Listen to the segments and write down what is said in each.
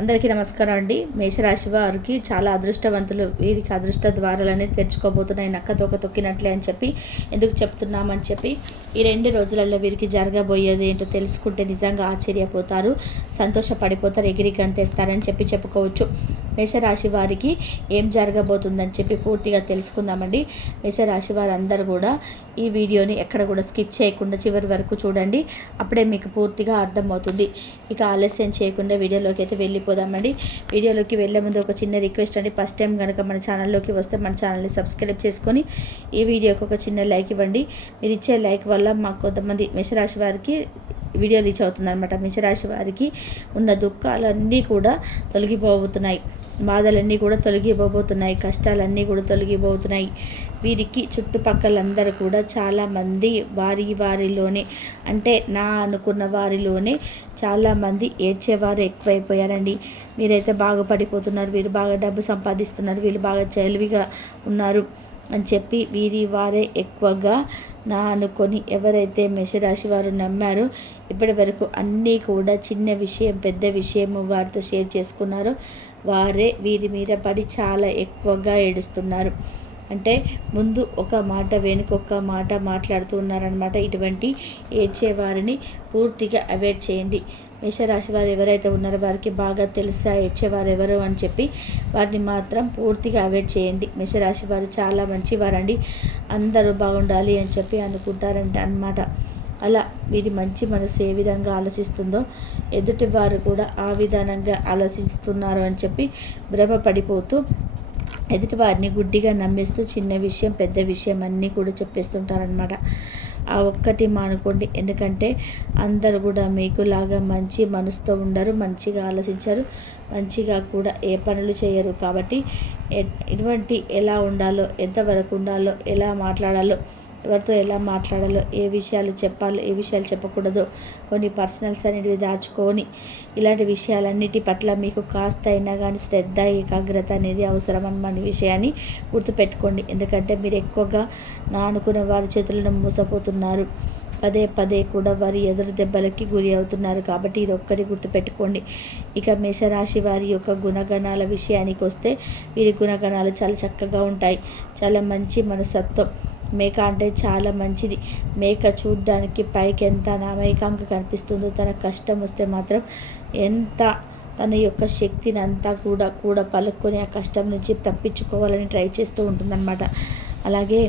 అందరికీ నమస్కారం అండి. మేషరాశి వారికి చాలా అదృష్టవంతులు వీరికి అదృష్ట ద్వారాలనే తెరుచుకోబోతున్నాయి. నక్క తోక తొక్కినట్లే అని చెప్పి ఎందుకు చెప్తున్నామని చెప్పి ఈ రెండు రోజులలో వీరికి జరగబోయేది ఏంటో తెలుసుకుంటే నిజంగా ఆశ్చర్యపోతారు సంతోషపడిపోతారు ఎగిరి గంతేస్తారని చెప్పి చెప్పుకోవచ్చు. మేషరాశి వారికి ఏం జరగబోతుందని చెప్పి పూర్తిగా తెలుసుకుందామండి. మేషరాశి వారందరూ కూడా ఈ వీడియోని ఎక్కడ కూడా స్కిప్ చేయకుండా చివరి వరకు చూడండి. అప్పుడే మీకు పూర్తిగా అర్థమవుతుంది. ఇక ఆలస్యం చేయకుండా వీడియోలోకి అయితే వెళ్ళిపోదామండి. వీడియోలోకి వెళ్ళే ముందు ఒక చిన్న రిక్వెస్ట్ అండి. ఫస్ట్ టైం కనుక మన ఛానల్లోకి వస్తే మన ఛానల్ని సబ్స్క్రైబ్ చేసుకొని ఈ వీడియోకి ఒక చిన్న లైక్ ఇవ్వండి. మీరు ఇచ్చే లైక్ వల్ల మాకు కొంతమంది మేషరాశి వారికి వీడియో రీచ్ అవుతుందన్నమాట. మేషరాశి వారికి ఉన్న దుఃఖాలన్నీ కూడా తొలగిపోబోతున్నాయి బాధలన్నీ కూడా తొలగిపోబోతున్నాయి కష్టాలన్నీ కూడా తొలగిపోతున్నాయి వీరికి చుట్టుపక్కలందరూ కూడా చాలామంది వారి వారిలోనే అంటే నా అనుకున్న వారిలోనే చాలామంది ఏడ్చేవారు ఎక్కువైపోయారండి. మీరైతే బాగుపడిపోతున్నారు వీరు బాగా డబ్బు సంపాదిస్తున్నారు వీళ్ళు బాగా చలివిగా ఉన్నారు అని చెప్పి వీరి వారే ఎక్కువగా నా అనుకొని ఎవరైతే మేషరాశి వారు నమ్మారో ఇప్పటి వరకు అన్నీ కూడా చిన్న విషయం పెద్ద విషయం వారితో షేర్ చేసుకున్నారో. వారే వీరి మీద పడి చాలా ఎక్కువగా ఏడుస్తున్నారు. అంటే ముందు ఒక మాట వెనుకొక మాట మాట్లాడుతూ ఉన్నారనమాట ఇటువంటి ఏడ్చేవారిని పూర్తిగా అవాయిడ్ చేయండి. మేషరాశి వారు ఎవరైతే ఉన్నారో వారికి బాగా తెలుసా ఏడ్చేవారు ఎవరు అని చెప్పి వారిని మాత్రం పూర్తిగా అవాయిడ్ చేయండి. మేషరాశి వారు చాలా మంచివారండి. అందరూ బాగుండాలి అని చెప్పి అనుకుంటారంట అనమాట అలా వీరి మంచి మనసు ఏ విధంగా ఆలోచిస్తుందో ఎదుటి వారు కూడా ఆ విధానంగా ఆలోచిస్తున్నారు అని చెప్పి భ్రమపడిపోతూ ఎదుటి వారిని గుడ్డిగా నమ్మేస్తూ చిన్న విషయం పెద్ద విషయం అన్నీ కూడా చెప్పేస్తుంటారనమాట ఆ ఒక్కటి మానుకోండి. ఎందుకంటే అందరు కూడా మీకులాగా మంచి మనసుతో ఉండరు మంచిగా ఆలోచించరు మంచిగా కూడా ఏ పనులు చేయరు. కాబట్టి ఎటువంటి ఎలా ఉండాలో ఎంతవరకు ఉండాలో ఎలా మాట్లాడాలో ఎవరితో ఎలా మాట్లాడాలో ఏ విషయాలు చెప్పాలో ఏ విషయాలు చెప్పకూడదో కొన్ని పర్సనల్స్ అనేటివి దాచుకొని ఇలాంటి విషయాలన్నిటి పట్ల మీకు కాస్త అయినా కానీ శ్రద్ధ ఏకాగ్రత అనేది అవసరం అన్న విషయాన్ని గుర్తుపెట్టుకోండి. ఎందుకంటే మీరు ఎక్కువగా నా అనుకున్న వారి చేతులను మోసపోతున్నారు. పదే పదే కూడా వారి ఎదురు దెబ్బలకి గురి అవుతున్నారు. కాబట్టి ఇది ఒక్కటి గుర్తుపెట్టుకోండి. ఇక మేషరాశి వారి యొక్క గుణగణాల విషయానికి వస్తే వీరి గుణగణాలు చాలా చక్కగా ఉంటాయి. చాలా మంచి మనసత్వం మేక అంటే చాలా మంచిది. మేక చూడ్డానికి పైకి ఎంత నామైకంగా కనిపిస్తుందో తన కష్టం వస్తే మాత్రం ఎంత తన యొక్క శక్తిని అంతా కూడా కూడా పలుకొని ఆ కష్టం నుంచి తప్పించుకోవాలని ట్రై చేస్తూ ఉంటుందన్నమాట. అలాగే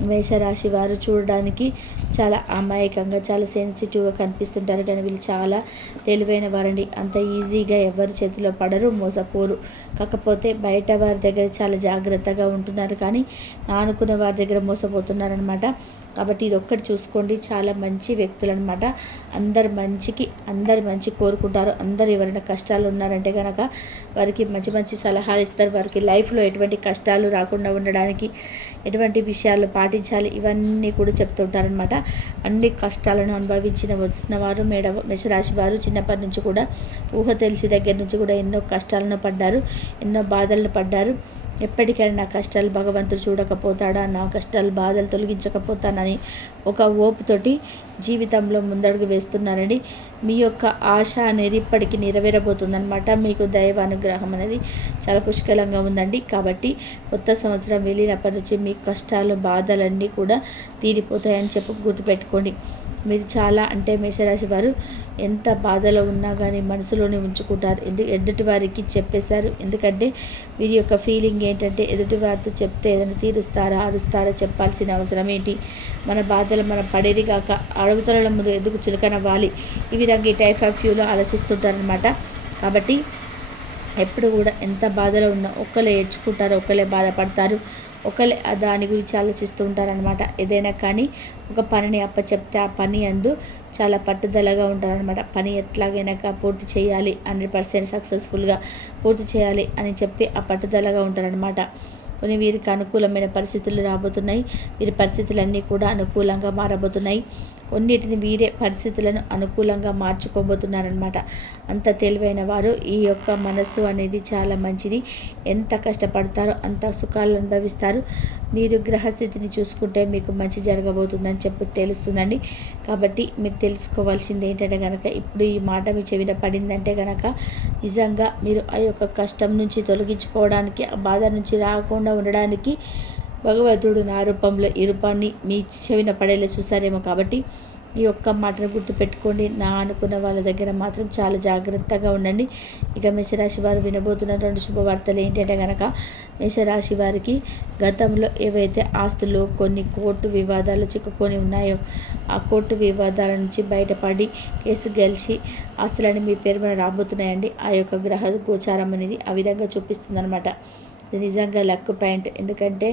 మేషరాశి వారు చూడడానికి చాలా అమాయకంగా చాలా సెన్సిటివ్గా కనిపిస్తుంటారు. కానీ వీళ్ళు చాలా తెలివైన వారండి. అంత ఈజీగా ఎవరి చేతిలో పడరు మోసపోరు. కాకపోతే బయట వారి దగ్గర చాలా జాగ్రత్తగా ఉంటున్నారు. కానీ అనుకున్న వారి దగ్గర మోసపోతున్నారనమాట కాబట్టి ఇది ఒక్కటి చూసుకోండి. చాలా మంచి వ్యక్తులు అనమాట అందరు మంచికి అందరు మంచి కోరుకుంటారు. అందరు ఎవరైనా కష్టాలు ఉన్నారంటే కనుక వారికి మంచి మంచి సలహాలు ఇస్తారు. వారికి లైఫ్లో ఎటువంటి కష్టాలు రాకుండా ఉండడానికి ఎటువంటి విషయాలు పాటించాలి ఇవన్నీ కూడా చెప్తుంటారనమాట అన్ని కష్టాలను అనుభవించిన వచ్చిన వారు మేడ మెషరాశి వారు చిన్నప్పటి నుంచి కూడా ఊహ తెలిసి దగ్గర నుంచి కూడా ఎన్నో కష్టాలను పడ్డారు ఎన్నో బాధలను పడ్డారు. ఎప్పటికైనా నా కష్టాలు భగవంతుడు చూడకపోతాడా? నా కష్టాలు బాధలు తొలగించకపోతానని ఒక ఓపుతోటి జీవితంలో ముందడుగు వేస్తున్నారండి. మీ యొక్క ఆశ అనేది ఇప్పటికీ నెరవేరబోతుందనమాట మీకు దైవ అనుగ్రహం అనేది చాలా పుష్కలంగా ఉందండి. కాబట్టి కొత్త సంవత్సరం వెళ్ళినప్పటి నుంచి మీ కష్టాలు బాధలన్నీ కూడా తీరిపోతాయని చెప్పి గుర్తుపెట్టుకోండి. మీరు చాలా అంటే మేషరాశి వారు ఎంత బాధలో ఉన్నా కానీ మనసులోనే ఉంచుకుంటారు. ఎందుకు ఎదుటి వారికి చెప్పేశారు. ఎందుకంటే వీరి యొక్క ఫీలింగ్ ఏంటంటే ఎదుటి వారితో చెప్తే ఏదైనా తీరుస్తారా అరుస్తారా చెప్పాల్సిన అవసరం ఏంటి? మన బాధలు మనం పడేది కాక అడుగుతల ముందు ఎందుకు చులకనవ్వాలి? ఈ విధంగా ఈ టైప్ ఆఫ్ వ్యూలో ఆలోచిస్తుంటారనమాట కాబట్టి ఎప్పుడు కూడా ఎంత బాధలో ఉన్నా ఒక్కలే ఏడ్చుకుంటారు ఒక్కలే బాధపడతారు. ఒకలే దాని గురించి ఆలోచిస్తూ ఉంటారనమాట ఏదైనా కానీ ఒక పనిని అప్పచెప్తే ఆ పని అందు చాలా పట్టుదలగా ఉంటారనమాట పని ఎట్లాగైనా పూర్తి చేయాలి హండ్రెడ్ పర్సెంట్ సక్సెస్ఫుల్గా పూర్తి చేయాలి అని చెప్పి ఆ పట్టుదలగా ఉంటారనమాట కొన్ని వీరికి అనుకూలమైన పరిస్థితులు రాబోతున్నాయి. వీరి పరిస్థితులన్నీ కూడా అనుకూలంగా మారబోతున్నాయి. కొన్నిటిని వీరే పరిస్థితులను అనుకూలంగా మార్చుకోబోతున్నారనమాట అంత తెలివైన వారు ఈ యొక్క మనస్సు అనేది చాలా మంచిది. ఎంత కష్టపడతారో అంత సుఖాలు అనుభవిస్తారు. మీరు గ్రహస్థితిని చూసుకుంటే మీకు మంచి జరగబోతుందని చెప్పి తెలుస్తుందండి. కాబట్టి మీరు తెలుసుకోవాల్సింది ఏంటంటే కనుక ఇప్పుడు ఈ మాట మీ చెవిన పడిందంటే కనుక నిజంగా మీరు ఆ యొక్క కష్టం నుంచి తొలగించుకోవడానికి ఆ బాధ నుంచి రాకుండా ఉండడానికి భగవంతుడు నా రూపంలో ఈ రూపాన్ని మీ చెవిన పడేలా చూసారేమో కాబట్టి ఈ ఒక్క మాటను గుర్తుపెట్టుకోండి. నా అనుకున్న వాళ్ళ దగ్గర మాత్రం చాలా జాగ్రత్తగా ఉండండి. ఇక మేషరాశి వారు వినబోతున్న రెండు శుభవార్తలు ఏంటంటే కనుక మేషరాశి వారికి గతంలో ఏవైతే ఆస్తులు కొన్ని కోర్టు వివాదాలు చిక్కుకొని ఉన్నాయో ఆ కోర్టు వివాదాల నుంచి బయటపడి కేసు గెలిచి ఆస్తులన్నీ మీ పేరు మీద రాబోతున్నాయండి. ఆ యొక్క గ్రహ గోచారం అనేది ఆ విధంగా చూపిస్తుందన్నమాట. ఇది నిజంగా లక్ పాయింట్. ఎందుకంటే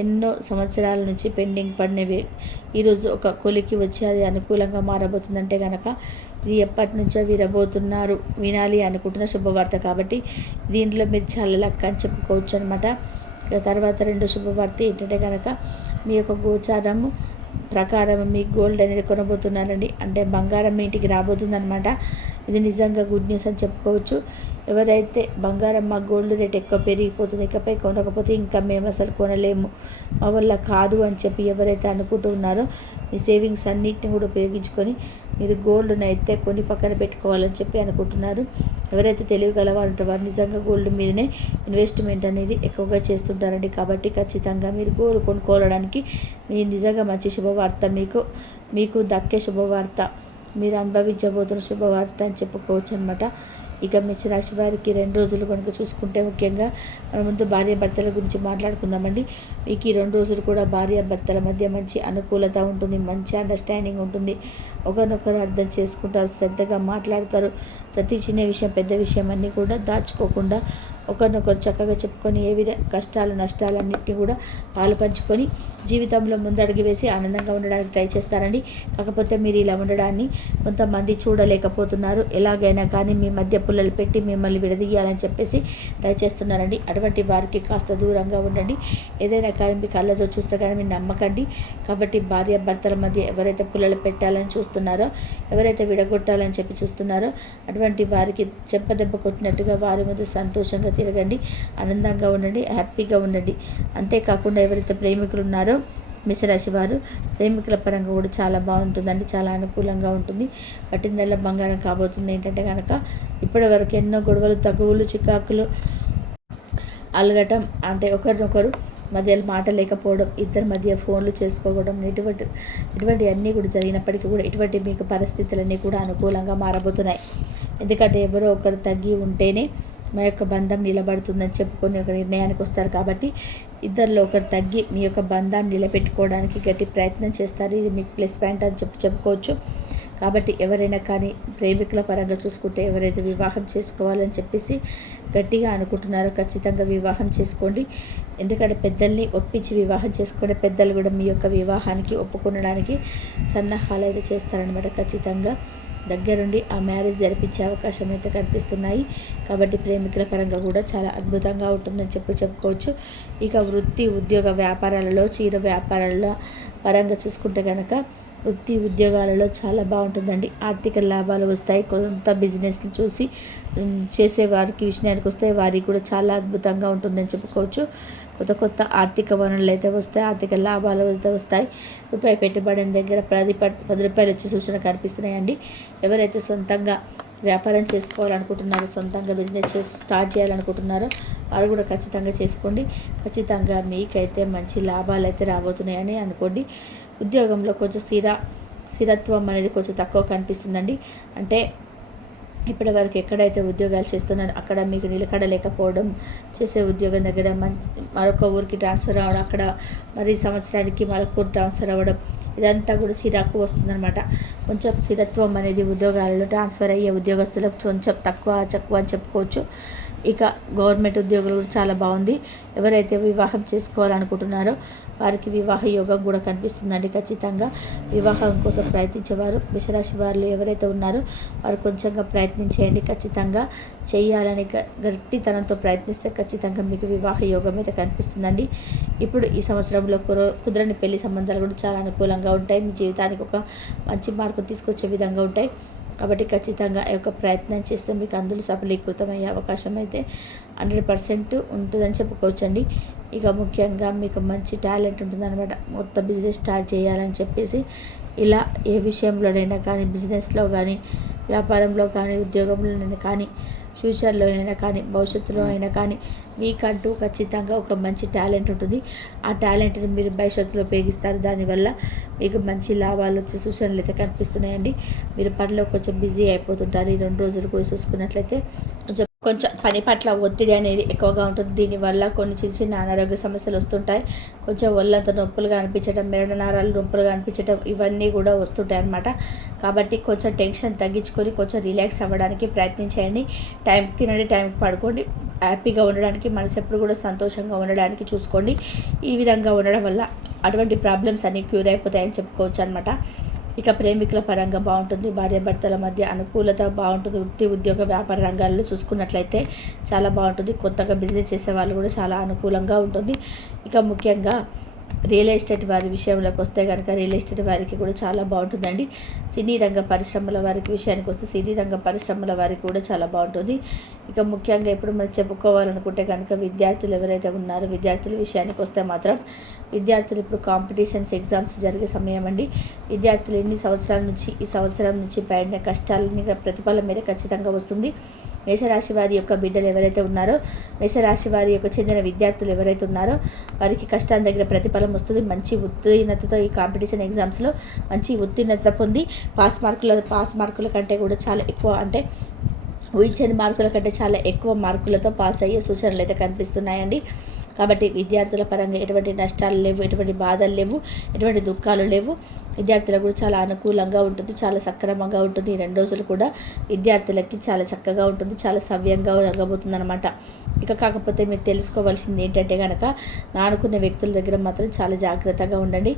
ఎన్నో సంవత్సరాల నుంచి పెండింగ్ పడినవి. ఈరోజు ఒక కొలికి వచ్చి అది అనుకూలంగా మారబోతుందంటే కనుక ఇది ఎప్పటి నుంచో విరబోతున్నారు వినాలి అనుకుంటున్న శుభవార్త కాబట్టి దీంట్లో మీరు చాలా లక్ అని చెప్పుకోవచ్చు అనమాట తర్వాత రెండో శుభవార్త ఏంటంటే కనుక మీ యొక్క గోచారము ప్రకారం మీ గోల్డ్ అనేది కొనబోతున్నారండి. అంటే బంగారం మీ ఇంటికి రాబోతుందనమాట ఇది నిజంగా గుడ్ న్యూస్ అని చెప్పుకోవచ్చు. ఎవరైతే బంగారం మా గోల్డ్ రేట్ ఎక్కువ పెరిగిపోతుంది ఇకపై కొనకపోతే ఇంకా మేము అసలు కొనలేము. మా వల్ల కాదు అని చెప్పి ఎవరైతే అనుకుంటూ ఉన్నారో మీ సేవింగ్స్ అన్నిటిని కూడా ఉపయోగించుకొని మీరు గోల్డ్ని అయితే కొని పక్కన పెట్టుకోవాలని చెప్పి అనుకుంటున్నారు. ఎవరైతే తెలివి గలవారు వారు నిజంగా గోల్డ్ మీదనే ఇన్వెస్ట్మెంట్ అనేది ఎక్కువగా చేస్తుంటారండి. కాబట్టి ఖచ్చితంగా మీరు గోల్డ్ కొనుక్కోవడానికి మీ నిజంగా మంచి శుభవార్త మీకు మీకు దక్కే శుభవార్త. మీరు అనుభవించబోతున్న శుభవార్త అని చెప్పుకోవచ్చు అనమాట ఇక రాశి వారికి రెండు రోజులు కనుక చూసుకుంటే ముఖ్యంగా మన ముందు భార్య భర్తల గురించి మాట్లాడుకుందామండి. మీకు ఈ రెండు రోజులు కూడా భార్య భర్తల మధ్య మంచి అనుకూలత ఉంటుంది మంచి అండర్స్టాండింగ్ ఉంటుంది. ఒకరినొకరు అర్థం చేసుకుంటారు శ్రద్ధగా మాట్లాడతారు. ప్రతి చిన్న విషయం పెద్ద విషయం అన్నీ కూడా దాచుకోకుండా ఒకరినొకరు చక్కగా చెప్పుకొని ఏ విధ కష్టాలు నష్టాలన్నింటినీ కూడా పాలు పంచుకొని జీవితంలో ముందడుగు వేసి ఆనందంగా ఉండడానికి ట్రై చేస్తారండి. కాకపోతే మీరు ఇలా ఉండడాన్ని కొంతమంది చూడలేకపోతున్నారు. ఎలాగైనా కానీ మీ మధ్య పుల్లలు పెట్టి మిమ్మల్ని విడదీయాలని చెప్పేసి ట్రై చేస్తున్నారండి. అటువంటి వారికి కాస్త దూరంగా ఉండండి. ఏదైనా కానీ మీ కళ్ళతో చూస్తే కానీ మీరు నమ్మకండి. కాబట్టి భార్య భర్తల మధ్య ఎవరైతే పుల్లలు పెట్టాలని చూస్తున్నారో ఎవరైతే విడగొట్టాలని చెప్పి చూస్తున్నారో అటువంటి వారికి చెంపదెబ్బ కొట్టినట్టుగా వారి ముందు సంతోషంగా తిరగండి ఆనందంగా ఉండండి హ్యాపీగా ఉండండి. అంతేకాకుండా ఎవరైతే ప్రేమికులు ఉన్నారో మిషరాశి వారు ప్రేమికుల పరంగా కూడా చాలా బాగుంటుందండి చాలా అనుకూలంగా ఉంటుంది. పట్టిందల్లా బంగారం కాబోతుంది. ఏంటంటే కనుక ఇప్పటి వరకు ఎన్నో గొడవలు తగువులు చికాకులు అలగటం అంటే ఒకరినొకరు మధ్యలో మాట లేకపోవడం ఇద్దరి మధ్య ఫోన్లు చేసుకోవడం ఇటువంటి ఇటువంటి అన్నీ కూడా జరిగినప్పటికీ కూడా ఇటువంటి మీకు పరిస్థితులన్నీ కూడా అనుకూలంగా మారబోతున్నాయి. ఎందుకంటే ఎవరో ఒకరు తగ్గి ఉంటేనే మా యొక్క బంధం నిలబడుతుందని చెప్పుకొని ఒక నిర్ణయానికి వస్తారు కాబట్టి ఇద్దరిలో ఒకరు తగ్గి మీ యొక్క బంధాన్ని నిలబెట్టుకోవడానికి గట్టి ప్రయత్నం చేస్తారు. ఇది మీకు ప్లస్ పాయింట్ అని చెప్పి చెప్పుకోవచ్చు. కాబట్టి ఎవరైనా కానీ ప్రేమికుల పరంగా చూసుకుంటే ఎవరైతే వివాహం చేసుకోవాలని చెప్పేసి గట్టిగా అనుకుంటున్నారో ఖచ్చితంగా వివాహం చేసుకోండి. ఎందుకంటే పెద్దల్ని ఒప్పించి వివాహం చేసుకునే పెద్దలు కూడా మీ యొక్క వివాహానికి ఒప్పుకొనడానికి సన్నాహాలు అయితే చేస్తారనమాట ఖచ్చితంగా. దగ్గరుండి ఆ మ్యారేజ్ జరిపించే అవకాశం అయితే కనిపిస్తున్నాయి. కాబట్టి ప్రేమికుల పరంగా కూడా చాలా అద్భుతంగా ఉంటుందని చెప్పి చెప్పుకోవచ్చు. ఇక వృత్తి ఉద్యోగ వ్యాపారాలలో చీర వ్యాపారాల పరంగా చూసుకుంటే కనుక వృత్తి ఉద్యోగాలలో చాలా బాగుంటుందండి. ఆర్థిక లాభాలు వస్తాయి. కొంత బిజినెస్లు చూసి చేసే వారికి విషయానికి వస్తే వారికి కూడా చాలా అద్భుతంగా ఉంటుందని చెప్పుకోవచ్చు. కొత్త కొత్త ఆర్థిక వనరులు అయితే వస్తాయి ఆర్థిక లాభాలు అయితే వస్తాయి. రూపాయి పెట్టుబడిన దగ్గర పది పది రూపాయలు వచ్చే సూచన కనిపిస్తున్నాయండి. ఎవరైతే సొంతంగా వ్యాపారం చేసుకోవాలనుకుంటున్నారో సొంతంగా బిజినెస్ స్టార్ట్ చేయాలనుకుంటున్నారో వారు కూడా ఖచ్చితంగా చేసుకోండి. ఖచ్చితంగా మీకైతే మంచి లాభాలు అయితే రాబోతున్నాయని అనుకోండి. ఉద్యోగంలో కొంచెం స్థిర స్థిరత్వం అనేది కొంచెం తక్కువ కనిపిస్తుందండి. అంటే ఇప్పటి వరకు ఎక్కడైతే ఉద్యోగాలు చేస్తున్నారో అక్కడ మీకు నిలకడలేకపోవడం చేసే ఉద్యోగం దగ్గర మరొక ఊరికి ట్రాన్స్ఫర్ అవ్వడం అక్కడ మరి సంవత్సరానికి మరొక ఊరు ట్రాన్స్ఫర్ అవ్వడం ఇదంతా కూడా చిరాకు వస్తుందన్నమాట. కొంచెం స్థిరత్వం అనేది ఉద్యోగాలలో ట్రాన్స్ఫర్ అయ్యే ఉద్యోగస్తులకు కొంచెం తక్కువ తక్కువ అని చెప్పుకోవచ్చు. ఇక గవర్నమెంట్ ఉద్యోగులు కూడా చాలా బాగుంది. ఎవరైతే వివాహం చేసుకోవాలనుకుంటున్నారో వారికి వివాహ యోగం కూడా కనిపిస్తుందండి ఖచ్చితంగా. వివాహం కోసం ప్రయత్నించేవారు విషరాశి వారు ఎవరైతే ఉన్నారో వారు కొంచెంగా ప్రయత్నించేయండి ఖచ్చితంగా. చేయాలని గట్టితనంతో ప్రయత్నిస్తే ఖచ్చితంగా మీకు వివాహ యోగం అయితే కనిపిస్తుందండి. ఇప్పుడు ఈ సంవత్సరంలో కుదరని పెళ్ళి సంబంధాలు కూడా చాలా అనుకూలంగా ఉంటాయి. మీ జీవితానికి ఒక మంచి మార్పు తీసుకొచ్చే విధంగా ఉంటాయి. కాబట్టి ఖచ్చితంగా ఈ యొక్క ప్రయత్నం చేస్తే మీకు అందులో సఫలీకృతమయ్యే అవకాశం అయితే హండ్రెడ్ పర్సెంట్ ఉంటుందని చెప్పుకోవచ్చండి. ఇక ముఖ్యంగా మీకు మంచి టాలెంట్ ఉంటుందన్నమాట. మొత్తం బిజినెస్ స్టార్ట్ చేయాలని చెప్పేసి ఇలా ఏ విషయంలోనైనా కానీ బిజినెస్లో కానీ వ్యాపారంలో కానీ ఉద్యోగంలోనైనా కానీ ఫ్యూచర్లో అయినా కానీ భవిష్యత్తులో అయినా కానీ మీకంటూ ఖచ్చితంగా ఒక మంచి టాలెంట్ ఉంటుంది. ఆ టాలెంట్ని మీరు భవిష్యత్తులో ఉపయోగిస్తారు. దానివల్ల మీకు మంచి లాభాలు వచ్చే సూచనలు అయితే కనిపిస్తున్నాయండి. మీరు పనిలో కొంచెం బిజీ అయిపోతుంటారు. ఈ రెండు రోజులు కూడా చూసుకున్నట్లయితే కొంచెం కొంచెం పని పట్ల ఒత్తిడి అనేది ఎక్కువగా ఉంటుంది. దీనివల్ల కొన్ని చిన్న చిన్న అనారోగ్య సమస్యలు వస్తుంటాయి. కొంచెం ఒళ్ళంతా నొప్పులుగా అనిపించడం మెరడ నరాలు నొప్పులుగా అనిపించడం ఇవన్నీ కూడా వస్తుంటాయి అన్నమాట. కాబట్టి కొంచెం టెన్షన్ తగ్గించుకొని కొంచెం రిలాక్స్ అవ్వడానికి ప్రయత్నించండి టైం తినండి టైంకి పడుకోండి. హ్యాపీగా ఉండడానికి మనసు ఎప్పుడు కూడా సంతోషంగా ఉండడానికి చూసుకోండి. ఈ విధంగా ఉండడం వల్ల అటువంటి ప్రాబ్లమ్స్ అన్నీ క్యూర్ అయిపోతాయని చెప్పుకోవచ్చు అనమాట ఇక ప్రేమికుల పరంగా బాగుంటుంది భార్యాభర్తల మధ్య అనుకూలత బాగుంటుంది వృత్తి ఉద్యోగ వ్యాపార రంగాల్లో చూసుకున్నట్లయితే చాలా బాగుంటుంది. కొత్తగా బిజినెస్ చేసే వాళ్ళు కూడా చాలా అనుకూలంగా ఉంటుంది. ఇక ముఖ్యంగా రియల్ ఎస్టేట్ వారి విషయంలోకి వస్తే కనుక రియల్ ఎస్టేట్ వారికి కూడా చాలా బాగుంటుందండి. సినీ రంగ పరిశ్రమల వారికి విషయానికి వస్తే సినీ రంగ పరిశ్రమల వారికి కూడా చాలా బాగుంటుంది. ఇక ముఖ్యంగా ఇప్పుడు మనం చెప్పుకోవాలనుకుంటే కనుక విద్యార్థులు ఎవరైతే ఉన్నారో విద్యార్థుల విషయానికి వస్తే మాత్రం విద్యార్థులు ఇప్పుడు కాంపిటీషన్స్ ఎగ్జామ్స్ జరిగే సమయం అండి విద్యార్థులు ఎన్ని సంవత్సరాల నుంచి ఈ సంవత్సరం నుంచి పడిన కష్టాలని ప్రతిఫలం మీద ఖచ్చితంగా వస్తుంది. మేషరాశి వారి యొక్క బిడ్డలు ఎవరైతే ఉన్నారో మేషరాశి వారి యొక్క చెందిన విద్యార్థులు ఎవరైతే ఉన్నారో వారికి కష్టాన్ని దగ్గర ప్రతిఫలం వస్తుంది. మంచి ఉత్తీర్ణతతో ఈ కాంపిటీషన్ ఎగ్జామ్స్లో మంచి ఉత్తీర్ణత పొంది పాస్ మార్కుల పాస్ మార్కుల కంటే కూడా చాలా ఎక్కువ అంటే ఊహించని మార్కుల కంటే చాలా ఎక్కువ మార్కులతో పాస్ అయ్యే సూచనలు అయితే కనిపిస్తున్నాయండి. కాబట్టి విద్యార్థుల పరంగా ఎటువంటి నష్టాలు లేవు ఎటువంటి బాధలు లేవు ఎటువంటి దుఃఖాలు లేవు. విద్యార్థులకు కూడా చాలా అనుకూలంగా ఉంటుంది చాలా సక్రమంగా ఉంటుంది. ఈ రెండు రోజులు కూడా విద్యార్థులకి చాలా చక్కగా ఉంటుంది చాలా సవ్యంగా జరగబోతుంది అనమాట ఇక కాకపోతే మీరు తెలుసుకోవాల్సింది ఏంటంటే కనుక నానుకున్న వ్యక్తుల దగ్గర మాత్రం చాలా జాగ్రత్తగా ఉండండి.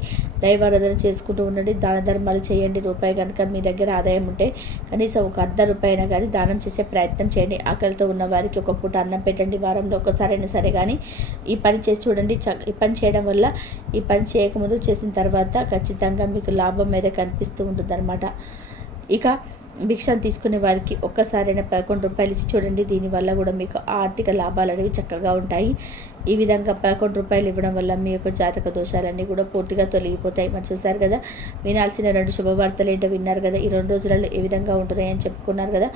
దైవారాధన చేసుకుంటూ ఉండండి. దాన ధర్మాలు చేయండి. రూపాయి కనుక మీ దగ్గర ఆదాయం ఉంటే కనీసం ఒక అర్ధ రూపాయినా కానీ దానం చేసే ప్రయత్నం చేయండి. ఆకలితో ఉన్న వారికి ఒక పూట అన్నం పెట్టండి. వారంలో ఒకసారైనా సరే కానీ ఈ పని చేసి చూడండి. ఈ పని చేయడం వల్ల ఈ పని చేయకముందు చేసిన తర్వాత ఖచ్చితంగా మీకు మీకు లాభం మీద కనిపిస్తూ ఉంటుందన్నమాట. ఇక భిక్షను తీసుకునే వారికి ఒక్కసారైనా పదకొండు రూపాయలు ఇచ్చి చూడండి దీనివల్ల కూడా మీకు ఆర్థిక లాభాలు అనేవి చక్కగా ఉంటాయి. ఈ విధంగా పదకొండు రూపాయలు ఇవ్వడం వల్ల మీ యొక్క జాతక దోషాలన్నీ కూడా పూర్తిగా తొలగిపోతాయి. మరి చూసారు కదా వినాల్సిన రెండు శుభవార్తలు ఏంటో విన్నారు కదా ఈ రెండు రోజులలో ఏ విధంగా ఉంటున్నాయని చెప్పుకున్నారు కదా.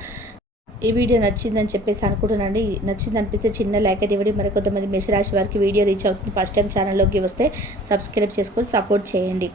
ఈ వీడియో నచ్చిందని చెప్పేసి అనుకుంటున్నాండి నచ్చింది అనిపిస్తే చిన్న లైక్ అయితే ఇవ్వండి. మరి కొంతమంది మెసేజ్ వారికి వీడియో రీచ్ అవుతుంది. ఫస్ట్ టైం ఛానల్లోకి వస్తే సబ్స్క్రైబ్ చేసుకొని సపోర్ట్ చేయండి.